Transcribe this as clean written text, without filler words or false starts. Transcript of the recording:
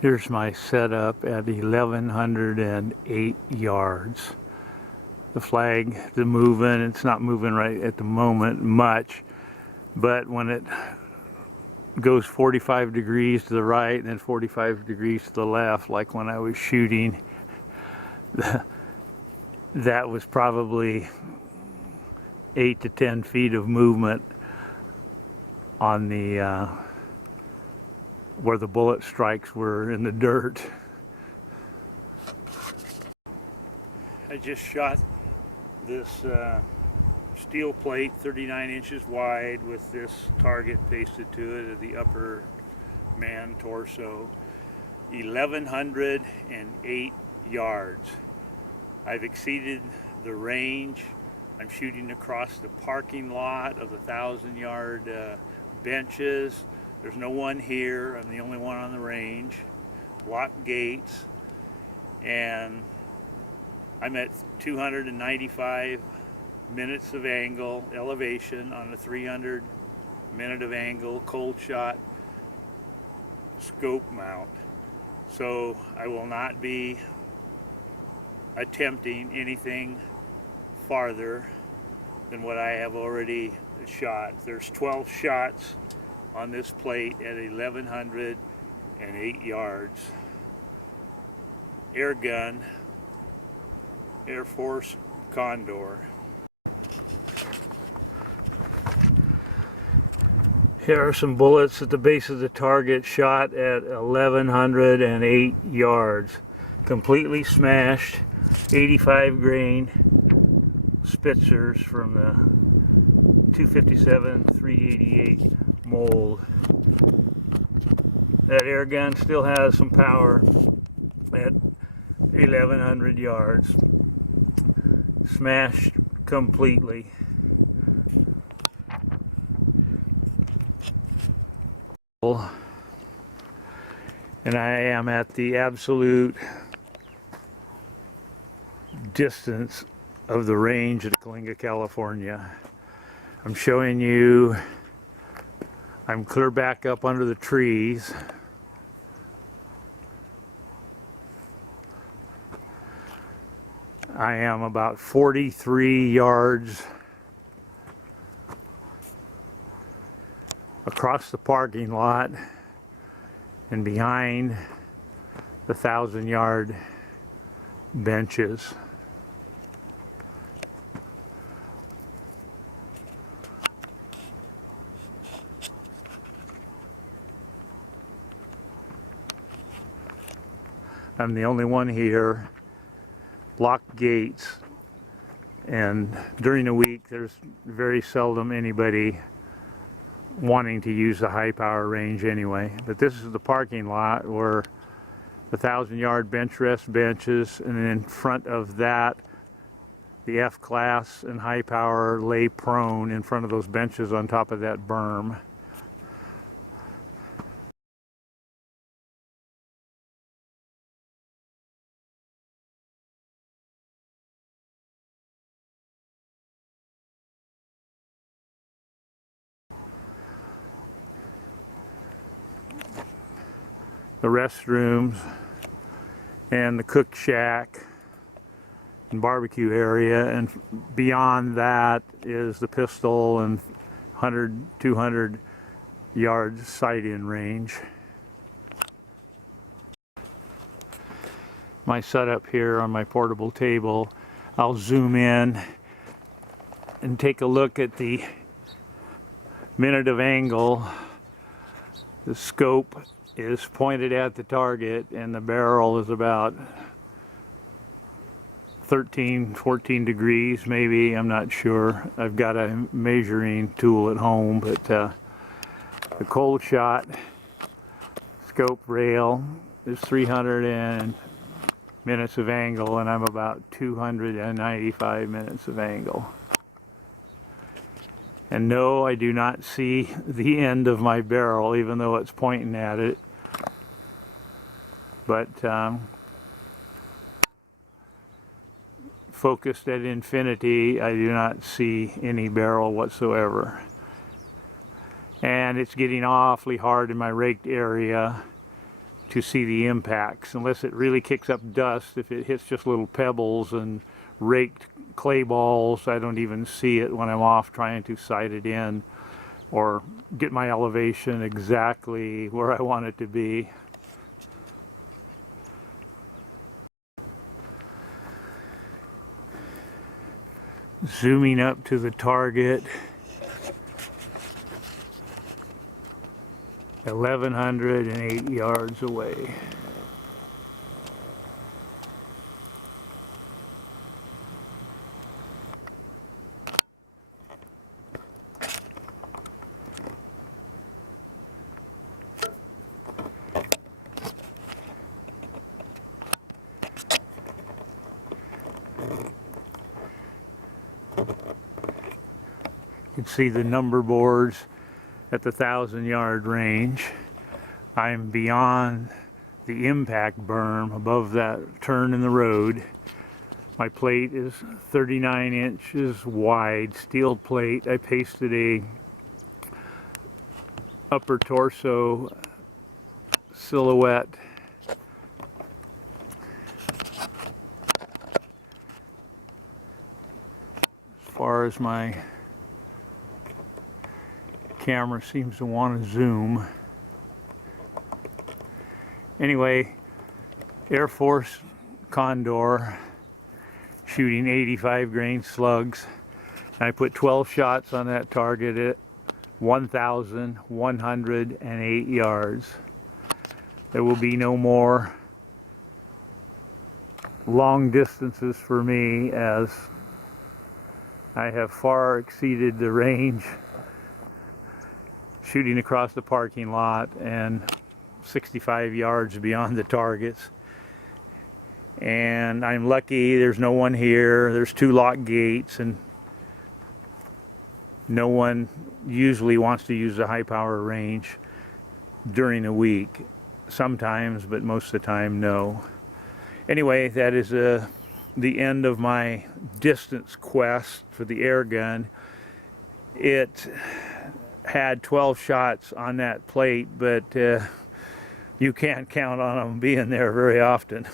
Here's my setup at 1108 yards. The flag is moving. It's not moving right at the moment much, but when it goes 45 degrees to the right and then 45 degrees to the left, like when I was shooting, that was probably 8 to 10 feet of movement on the where the bullet strikes were in the dirt. I just shot this steel plate 39 inches wide with this target pasted to it at the upper man torso. 1108 yards. I've exceeded the range. I'm shooting across the parking lot of the 1,000-yard benches. There's no one here. I'm the only one on the range. Locked gates. And I'm at 295 minutes of angle elevation on a 300 minute of angle cold shot scope mount. So I will not be attempting anything farther than what I have already shot. There's 12 shots on this plate at 1108 yards. Air gun, Air Force Condor. Here are some bullets at the base of the target, shot at 1108 yards. Completely smashed, 85 grain Spitzers from the 257-388 mold. That air gun still has some power at 1100 yards. Smashed completely. And I am at the absolute distance of the range at Kalinga, California. I'm showing you, I'm clear back up under the trees. I am about 43 yards across the parking lot and behind the 1,000-yard benches. I'm the only one here. Locked gates, and during the week there's very seldom anybody wanting to use the high power range anyway. But this is the parking lot where the 1,000-yard bench rest benches, and in front of that the F-class and high power lay prone in front of those benches on top of that berm. The restrooms and the cook shack and barbecue area, and beyond that is the pistol and 100, 200 yard sight-in range. My setup here on my portable table, I'll zoom in and take a look at the minute of angle. The scope is pointed at the target and the barrel is about 13, 14 degrees maybe, I'm not sure. I've got a measuring tool at home, but the cold shot scope rail is 300 minutes of angle, and I'm about 295 minutes of angle. And no, I do not see the end of my barrel, even though it's pointing at it. But focused at infinity, I do not see any barrel whatsoever. And it's getting awfully hard in my raked area. to see the impacts, unless it really kicks up dust. If it hits just little pebbles and raked clay balls, I don't even see it when I'm off trying to sight it in or get my elevation exactly where I want it to be. Zooming up to the target, 1,108 yards away. You can see the number boards at the 1,000-yard range. I'm beyond the impact berm above that turn in the road. My plate is 39 inches wide, steel plate. I pasted a upper torso silhouette as far as my camera seems to want to zoom. Anyway, Air Force Condor shooting 85 grain slugs. I put 12 shots on that target at 1,108 yards. There will be no more long distances for me, as I have far exceeded the range shooting across the parking lot and 65 yards beyond the targets. And I'm lucky there's no one here. There's 2 locked gates, and no one usually wants to use the high power range during the week. Sometimes, but most of the time, no. Anyway, that is the end of my distance quest for the air gun. It had 12 shots on that plate, but you can't count on them being there very often.